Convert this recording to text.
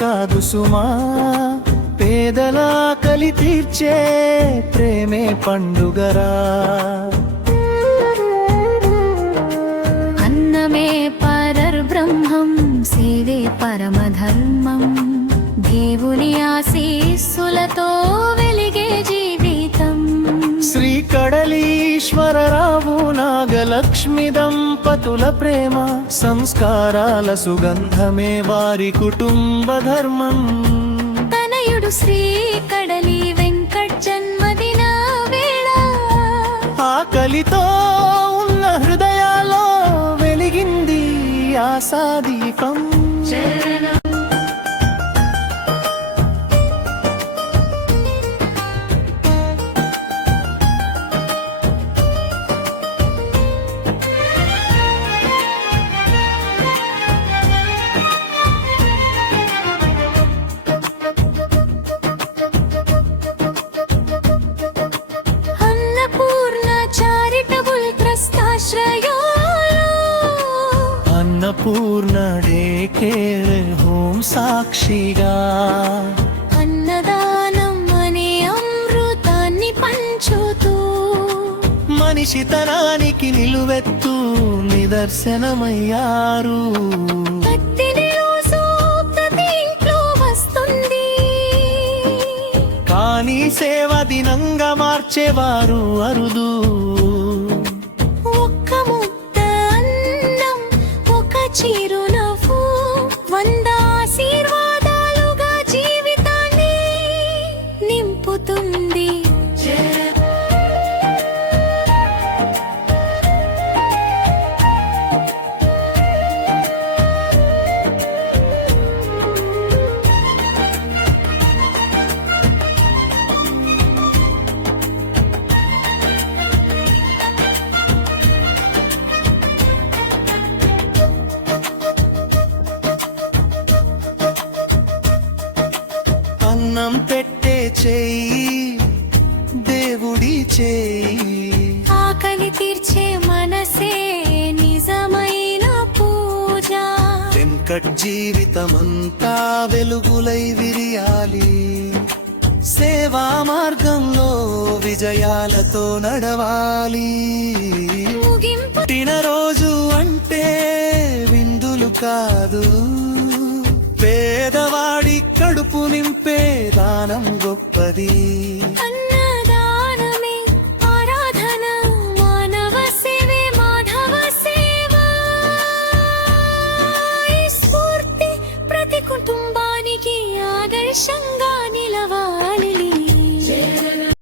కాదు సుమా, పేదల ఆకలి తీర్చే ప్రేమే పండుగరా. అన్నమే పరబ్రహ్మం, సేవే పరమధర్మం, దేవుని ఆశీస్సులతో వెలిగే జీవితం. శ్రీ కడలీశ్వరరావు నాగలక్ష్మి దంపతుల ప్రేమ సంస్కారాల సుగంధమే వారి కుటుంబ ధర్మం. తనయుడు శ్రీ కడలి వెంకట్ జన్మదిన వేళ ఆకలితో ఉన్న హృదయాల్లో వెలిగింది ఆశాదీపం. అన్నపూర్ణ డే కేర్ హోమ్ సాక్షిగా అన్నదానం అనే అమృతాన్ని పంచుతూ మనిషితనానికి నిలువెత్తు నిదర్శనమయ్యారు. ప్రతి ఇంట్లో వస్తుంది, కానీ సేవ దినంగా మార్చేవారు అరుదు. చిరునవ్వు 100 ఆశీర్వాదాలుగా జీవితాన్ని నింపుతుంది. అన్నం పెట్టే చేయి దేవుడి చేయి, ఆకలి తీర్చే మనసే నిజమైన పూజ. వెంకట్ జీవితమంతా వెలుగులై విరియాలి, సేవా మార్గంలో విజయాలతో నడవాలి. పుట్టినరోజు అంటే విందులు కాదు, పేదవాడి కడుపు నింపే దానం గొప్పది.